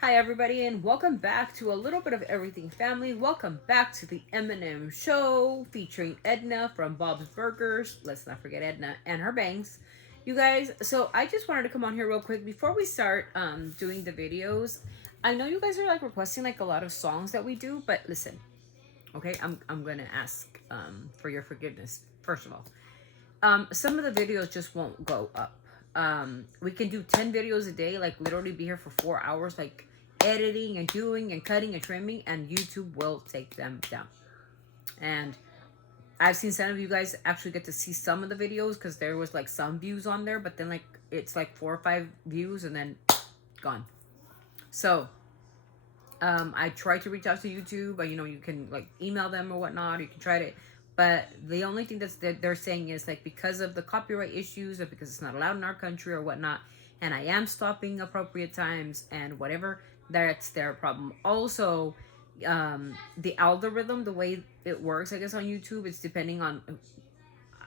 Hi, everybody, and welcome back to a little bit of everything family. Welcome back to the Eminem Show featuring Edna from Bob's Burgers. Let's not forget Edna and her bangs. You guys, so I just wanted to come on here real quick before we start doing the videos. I know you guys are like requesting like a lot of songs that we do, but listen, okay, I'm gonna ask for your forgiveness first of all. Some of the videos just won't go up. We can do 10 videos a day, like literally be here for 4 hours, like editing and doing and cutting and trimming, and YouTube will take them down. And I've seen some of you guys actually get to see some of the videos because there was like some views on there, but then like it's like 4 or 5 views and then gone. So I try to reach out to YouTube, but you can like email them or whatnot. Or you can try to, but the only thing that they're saying is like because of the copyright issues, or because it's not allowed in our country or whatnot. And I am stopping appropriate times and whatever. That's their problem. Also, the algorithm, the way it works, I guess on YouTube, it's depending on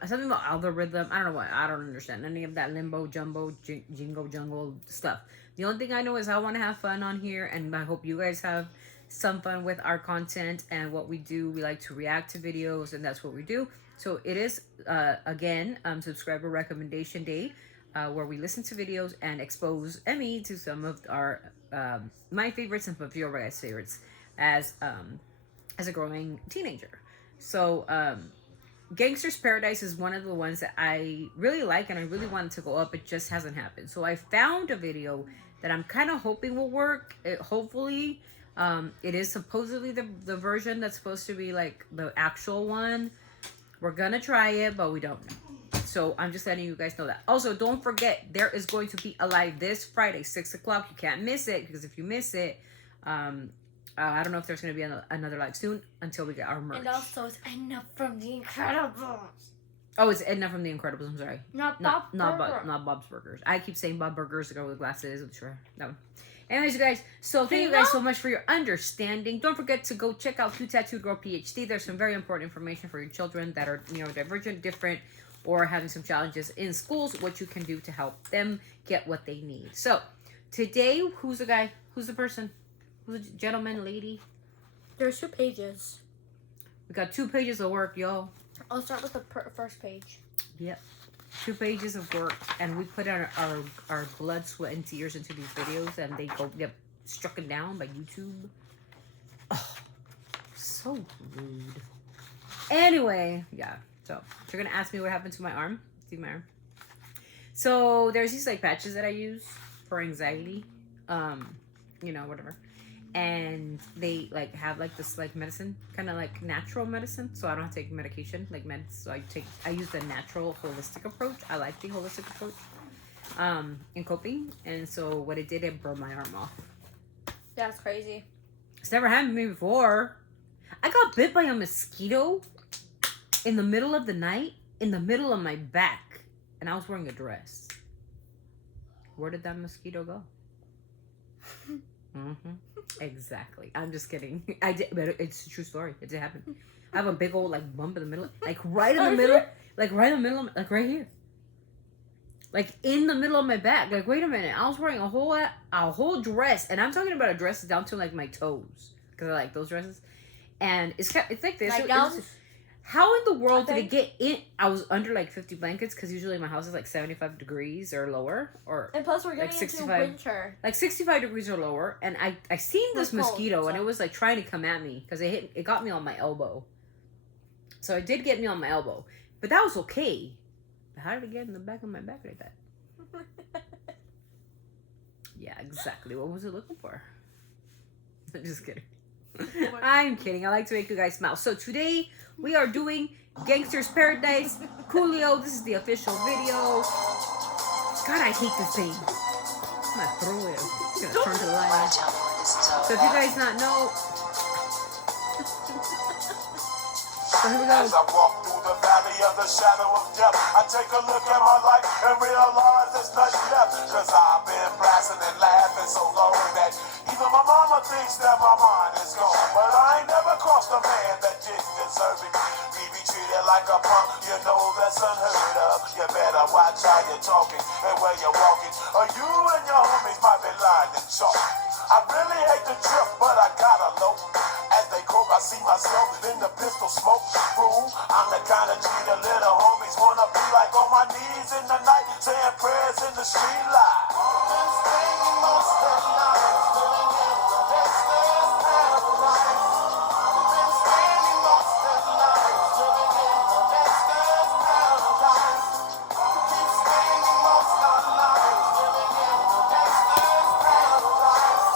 something about algorithm. I don't know what. I don't understand any of that limbo jumbo jingo jungle stuff. The only thing I know is I want to have fun on here, and I hope you guys have some fun with our content and what we do. We like to react to videos, and that's what we do. So it is again subscriber recommendation day, where we listen to videos and expose Emmy to some of our my favorites and some of your guys' favorites as a growing teenager. So Gangster's Paradise is one of the ones that I really like and I really wanted to go up. It just hasn't happened. So I found a video that I'm kind of hoping will work. Hopefully, it is supposedly the version that's supposed to be like the actual one. We're gonna try it, but we don't know. So I'm just letting you guys know that. Also, don't forget, there is going to be a live this Friday, 6 o'clock. You can't miss it, because if you miss it, I don't know if there's going to be another live soon until we get our merch. And also, it's Edna from The Incredibles. Oh, it's Edna from The Incredibles. I'm sorry. Not Bob's Burgers. I keep saying Bob Burgers, the girl with glasses. Sure. That one. Anyways, you guys. So thank you guys so much for your understanding. Don't forget to go check out Q Tattooed Girl PhD. There's some very important information for your children that are neurodivergent, different, or having some challenges in schools. What you can do to help them get what they need. So today, who's the guy? Who's the person? Who's the gentleman, lady? There's 2 pages. We got 2 pages of work, yo. I'll start with the first page. Yep. 2 pages of work, and we put our blood, sweat, and tears into these videos, and they get struck down by YouTube. Oh, so rude. Anyway, yeah. So you're gonna ask me what happened to my arm. See my arm. So there's these like patches that I use for anxiety. Whatever. And they like have like this like medicine, kind of like natural medicine, so I don't have to take medication like meds. So I use the natural holistic approach. I like the holistic approach in coping. And so what it did, it burned my arm off. That's crazy. It's never happened to me before. I got bit by a mosquito in the middle of the night, in the middle of my back, and I was wearing a dress. Where did that mosquito go? Exactly. I'm just kidding. I did, but it's a true story. It did happen. I have a big old like bump in the middle, like right in the middle, like right in the middle, like right here, like in the middle of my back. Like, wait a minute, I was wearing a whole dress, and I'm talking about a dress down to like my toes, because I like those dresses. And it's like this. How in the world did it get in? I was under like 50 blankets, because usually my house is like 75 degrees or lower, and plus we're getting like into winter, like 65 degrees or lower. And I seen this mosquito, and it was like trying to come at me, because it got me on my elbow. So it did get me on my elbow, but that was okay. But how did it get in the back of my back like that? Yeah, exactly. What was it looking for? I'm just kidding. I'm kidding. I like to make you guys smile. So today we are doing Gangster's Paradise, Coolio. This is the official video. God, I hate this thing. I'm gonna throw it. I'm gonna turn to the light. So if you guys not know, so here we go. As I walk through the valley of the shadow of death, I take a look at my life and realize there's nothing left. Cause I've been blasting and laughing so long that even my mama thinks that my mind is gone. But I ain't never crossed a man that didn't deserve it. Be treated like a punk, you know that's unheard of. You better watch how you're talking and where you're walking, or you and your homies might be lying to chalk. I really hate the trip, but I gotta low. As they croak, I see myself in the pistol smoke. Fool, I'm the kind of G the little homies wanna be like, on my knees in the night, saying prayers in the street light. Been spending most of the night living in the gangsta's paradise. Been spending most of the night living in the gangsta's paradise. Keep spending most of the night living in the gangsta's paradise.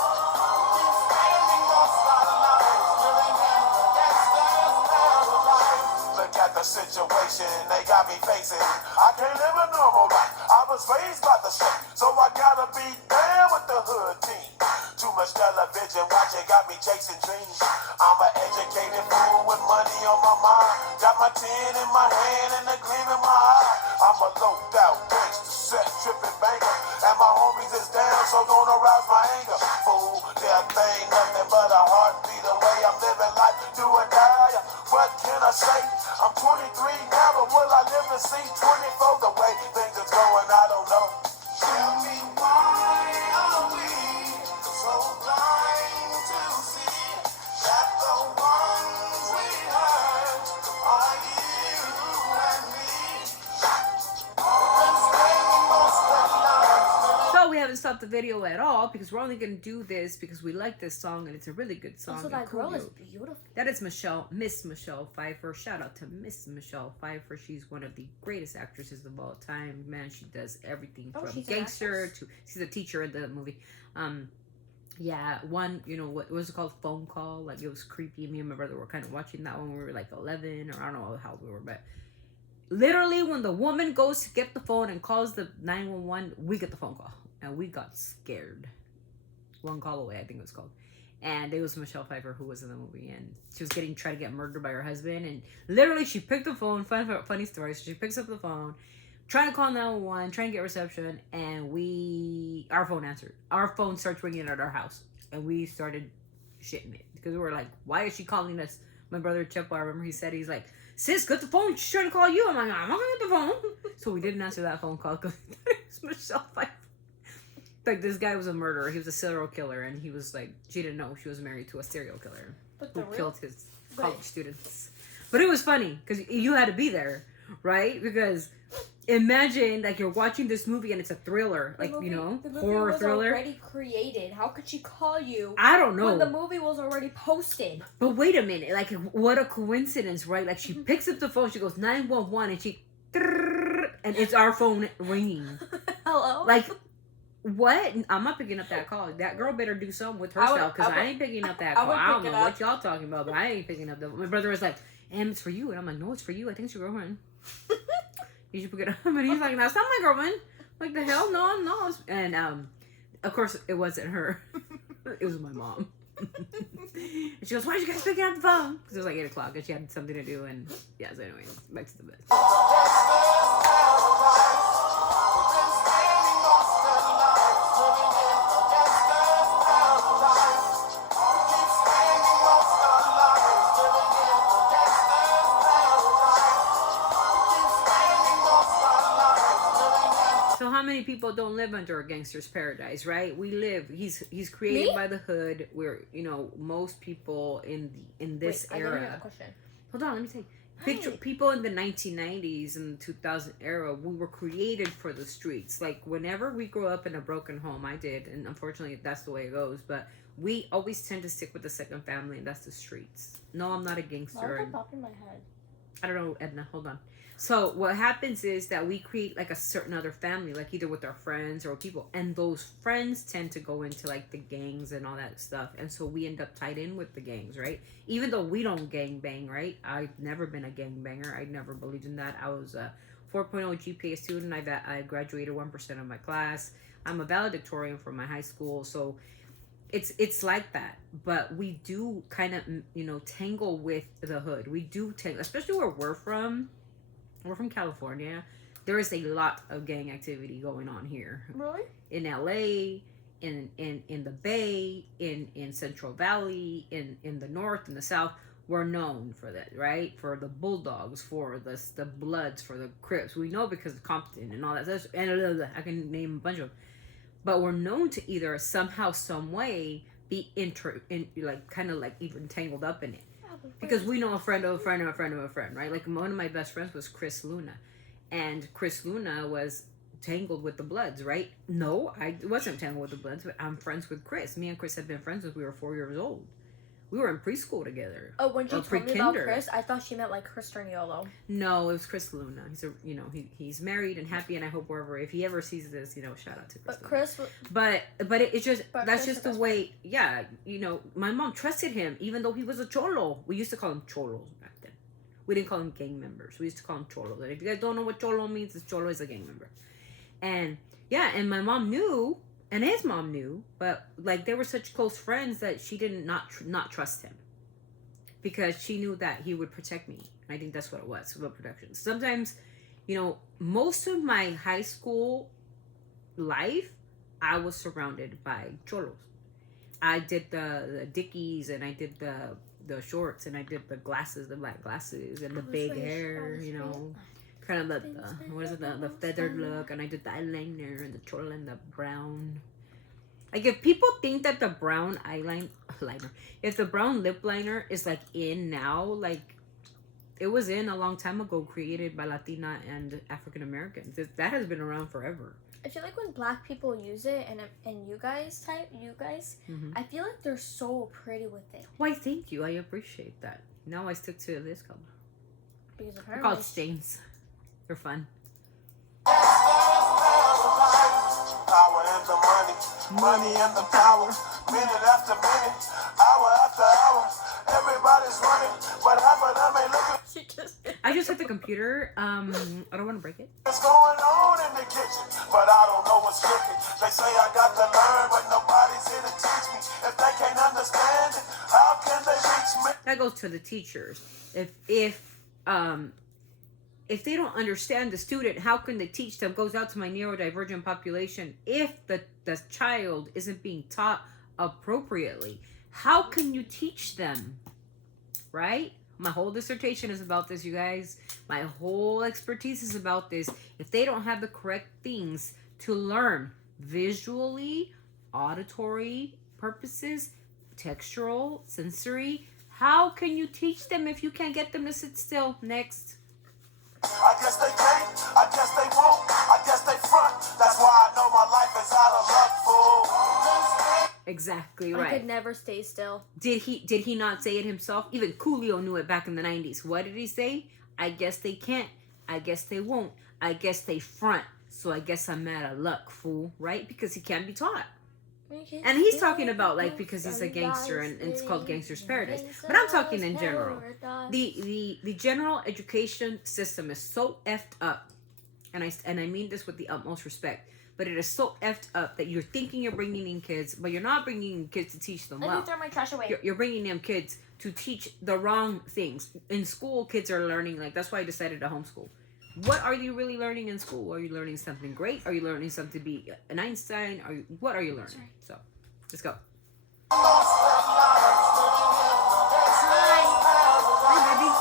Keep spending most of the night living in the gangsta's paradise. Look at the situation they got me facing. I can't live a normal life. I was raised by the street, so I gotta be down with the hood team. Too much television watching got me chasing dreams. I'm an educated fool with money on my mind. Got my tin in my hand and a gleam in my eye. I'm a loped out gangster, set tripping banker, and my homies is down, so gonna rouse my anger. Fool, death ain't nothing but a heartbeat away. I'm living life, do or die. What can I say? I'm 23 now, but will I live to see 24? The way things is going, I don't know. Tell me why are we so blind to see that the ones we hurt are you and me? Been spending most of the night. So we haven't stopped the video at all because we're only going to do this because we like this song and it's a really good song. Also, and that girl Coolio. is beautiful. That is Miss Michelle Pfeiffer. Shout out to Miss Michelle Pfeiffer. She's one of the greatest actresses of all time. Man, she does everything from she's an gangster actress? to she's a teacher in the movie. Yeah, one, what was it called? Phone Call. Like, it was creepy. Me and my brother were kind of watching that when we were like 11, or I don't know how we were, but literally when the woman goes to get the phone and calls the 911, we get the phone call and we got scared. One Call Away, I think it was called. And it was Michelle Pfeiffer who was in the movie, and she was trying to get murdered by her husband, and literally she picked the phone. Funny story. So she picks up the phone, trying to call 911, trying to get reception, and our phone answered. Our phone starts ringing at our house, and we started shitting it because we were like, why is she calling us? My brother Chepo, I remember he's like, sis, get the phone. She's trying to call you. I'm like, I'm not gonna get the phone. So we didn't answer that phone call because it's Michelle Pfeiffer. Like, this guy was a murderer. He was a serial killer, and he was like, she didn't know she was married to a serial killer who killed his college students. But it was funny because you had to be there, right? Because imagine, like, you're watching this movie and it's a thriller, like, the movie horror was thriller. Already created. How could she call you? I don't know. When the movie was already posted. But wait a minute, like, what a coincidence, right? Like, she picks up the phone, she goes 911, and she, and it's our phone ringing. Hello. Like, what? I'm not picking up that call. That girl better do something with herself because I ain't picking up that call. I don't know what y'all talking about, but I ain't picking up my brother was like, it's for you. And I'm like, no, it's for you. I think it's your girlfriend. You should pick it up. And he's like, that's not my girlfriend. Like, the hell? No. And, of course, it wasn't her. It was my mom. And she goes, why are you guys picking up the phone? Because it was like 8 o'clock and she had something to do. And, yeah, so anyway, back to the bed. So how many people don't live under a gangster's paradise, right? We live. He's created by the hood. Where most people in this era. I have a question. Hold on, let me say. Picture people in the 1990s and the 2000 era. We were created for the streets. Like, whenever we grow up in a broken home, I did, and unfortunately that's the way it goes. But we always tend to stick with the second family, and that's the streets. No, I'm not a gangster. Why did that pop in my head? I don't know, Edna. Hold on. So what happens is that we create like a certain other family, like either with our friends or people, and those friends tend to go into like the gangs and all that stuff, and so we end up tied in with the gangs, right? Even though we don't gang bang, right? I've never been a gang banger. I never believed in that. I was a 4.0 GPA student. I graduated 1% of my class. I'm a valedictorian from my high school, so it's like that. But we do kind of tangle with the hood. We do tangle, especially where we're from. We're from California. There is a lot of gang activity going on here. Really? In LA, in the Bay, in Central Valley, in the North, in the South. We're known for that, right? For the Bulldogs, for the Bloods, for the Crips. We know because of Compton and all that. And I can name a bunch of them. But we're known to either somehow, some way be like kind of like even tangled up in it. Because we know a friend of a friend of a friend of a friend, right? Like one of my best friends was Chris Luna. And Chris Luna was tangled with the Bloods, right? No, I wasn't tangled with the Bloods, but I'm friends with Chris. Me and Chris have been friends since we were 4 years old. We were in preschool together. Oh, when she told me about Chris, I thought she meant like Chris Triniolo. No, it was Chris Luna. He's he's married and happy, and I hope wherever, if he ever sees this, shout out to Chris. But Chris, but it's just that's Chris just the way. Yeah, my mom trusted him, even though he was a cholo. We used to call him cholos back then. We didn't call him gang members. We used to call him cholos. And if you guys don't know what cholo means, it's cholo is a gang member. And yeah, and my mom knew. And his mom knew, but like they were such close friends that she didn't not trust him, because she knew that he would protect me. And I think that's what it was about protection. Sometimes, most of my high school life, I was surrounded by cholos. I did the Dickies, and I did the shorts, and I did the glasses, the black glasses, and the big hair, kind of the feathered look, and I did the eyeliner and the cholo and the brown. Like if people think that the brown eyeliner, if the brown lip liner is like in now, like it was in a long time ago, created by Latina and African Americans. That has been around forever. I feel like when black people use it, and you guys, Mm-hmm. I feel like they're so pretty with it. Why, thank you. I appreciate that. Now I stick to this color. Because They're apparently called stains. They're fun. Power and the money and the power. Minute after minute, hour after hour, everybody's running, but half of them ain't looking. I just hit the computer. I don't want to break it. What's going on in the kitchen? But I don't know what's cooking. They say I got to learn, but nobody's here to teach me. If they can't understand it, how can they reach me? That goes to the teachers. If they don't understand the student, how can they teach them? Goes out to my neurodivergent population. If the child isn't being taught appropriately, how can you teach them? Right? My whole dissertation is about this, you guys. My whole expertise is about this. If they don't have the correct things to learn visually, auditory purposes, textural, sensory, how can you teach them if you can't get them to sit still? Next. I guess they can't, I guess they won't, I guess they front. That's why I know my life is out of luck, fool. Exactly right. I could never stay still. Did he not say it himself? Even Coolio knew it back in the 90s. What did he say? I guess they can't. I guess they won't. I guess they front. So I guess I'm out of luck, fool. Right? Because he can't be taught. And he's talking about like because he's a gangster and it's called Gangster's Paradise. But I'm talking in general. The general education system is so effed up, and I mean this with the utmost respect. But it is so effed up that you're thinking you're bringing in kids, but you're not bringing in kids to teach them well. Let me throw my trash away. You're bringing in kids to teach the wrong things. In school, kids are learning, like, that's why I decided to homeschool. What are you really learning in school? Are you learning something great? Are you learning something to be an Einstein? What are you learning? Sorry. So, let's go. Hi, baby.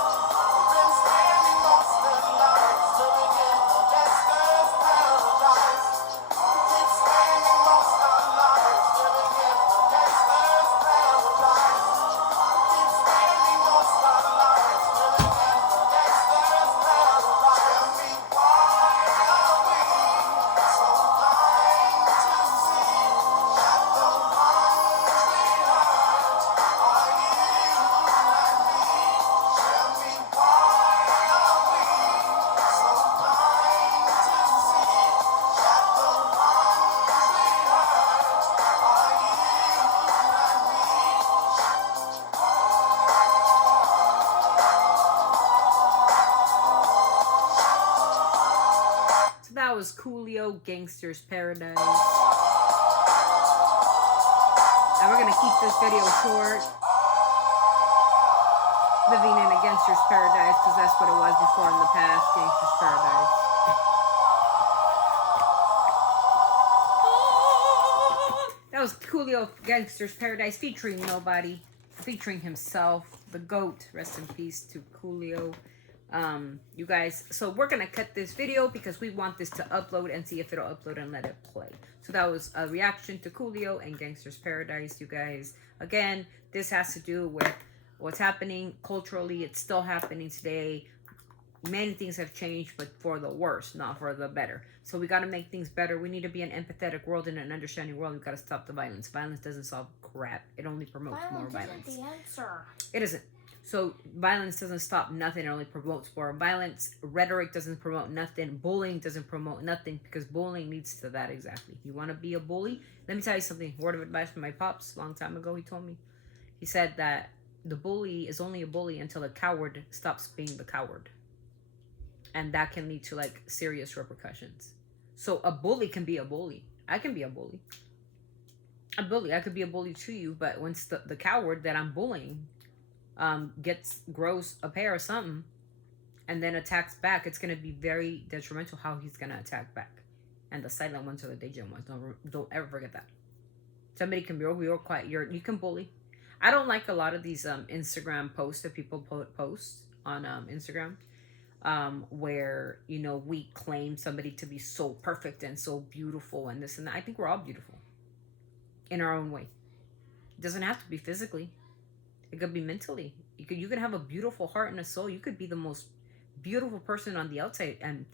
That was Coolio, Gangster's Paradise. And we're gonna keep this video short. Living in a Gangster's Paradise, because that's what it was before in the past. Gangster's Paradise. That was Coolio, Gangster's Paradise, featuring nobody, featuring himself, the GOAT. Rest in peace to Coolio. You guys, so we're gonna cut this video because we want this to upload and see if it'll upload and let it play. So that was a reaction to Coolio and Gangsta's Paradise, you guys. Again, this has to do with what's happening culturally. It's still happening today. Many things have changed, but for the worse, not for the better. So we got to make things better. We need to be an empathetic world and an understanding world. We got to stop the violence. Violence doesn't solve crap. It only promotes more violence. Isn't the answer. It isn't. So violence doesn't stop nothing. It only promotes more violence. Rhetoric doesn't promote nothing. Bullying doesn't promote nothing, because bullying leads to that exactly. You want to be a bully? Let me tell you something. Word of advice from my pops a long time ago. He told me. He said that the bully is only a bully until the coward stops being the coward. And that can lead to like serious repercussions. So a bully can be a bully. I can be a bully. I could be a bully to you, but once the coward that I'm bullying grows a pair or something and then attacks back, it's going to be very detrimental how he's going to attack back. And the silent ones are the dangerous ones. Don't ever forget that. Somebody can be real quiet. You can bully. I don't like a lot of these Instagram posts that people post on Instagram. Where, you know, we claim somebody to be so perfect and so beautiful and this and that. I think we're all beautiful in our own way. It doesn't have to be physically. It could be mentally. You could have a beautiful heart and a soul. You could be the most beautiful person on the outside and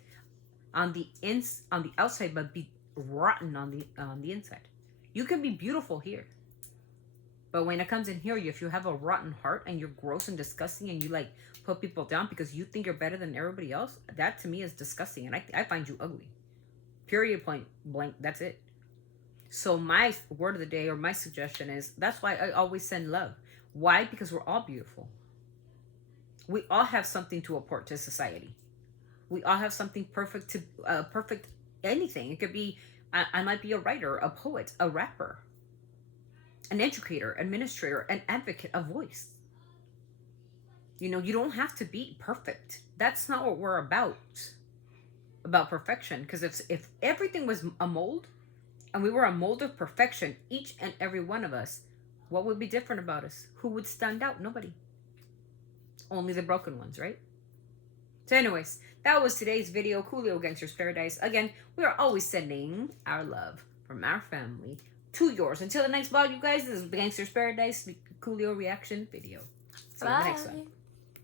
on the outside, but be rotten on the inside. You can be beautiful here, but when it comes in here, if you have a rotten heart and you're gross and disgusting and you like put people down because you think you're better than everybody else, that to me is disgusting, and I find you ugly. Period, point blank. That's it. So my word of the day, or my suggestion is, that's why I always send love. Why? Because we're all beautiful. We all have something to apport to society. We all have something perfect anything. It could be, I might be a writer, a poet, a rapper, an educator, administrator, an advocate, a voice. You know, you don't have to be perfect. That's not what we're about perfection. Because if everything was a mold and we were a mold of perfection, each and every one of us, what would be different about us? Who would stand out? Nobody. Only the broken ones, right? So anyways, that was today's video, Coolio Gangsta's Paradise. Again, we are always sending our love from our family to yours. Until the next vlog, you guys, this is Gangsta's Paradise Coolio reaction video. See you in the next one.